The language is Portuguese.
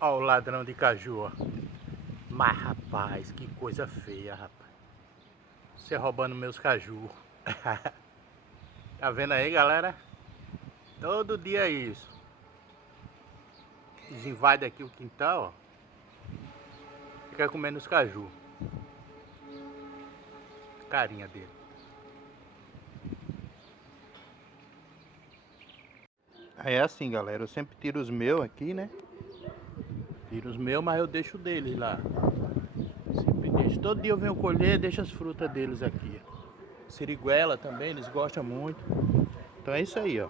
Ó o ladrão de caju, ó. Mas rapaz, que coisa feia, rapaz. Você roubando meus caju. Tá vendo aí, galera? Todo dia é isso. Eles invadem aqui o quintal, ó. Fica comendo os caju. Carinha dele. Aí é assim, galera. Eu sempre tiro os meus aqui, né? Tiro os meus, mas eu deixo deles lá. Sempre deixo. Todo dia eu venho colher, deixo as frutas deles aqui. Siriguela também, eles gostam muito. Então é isso aí, ó.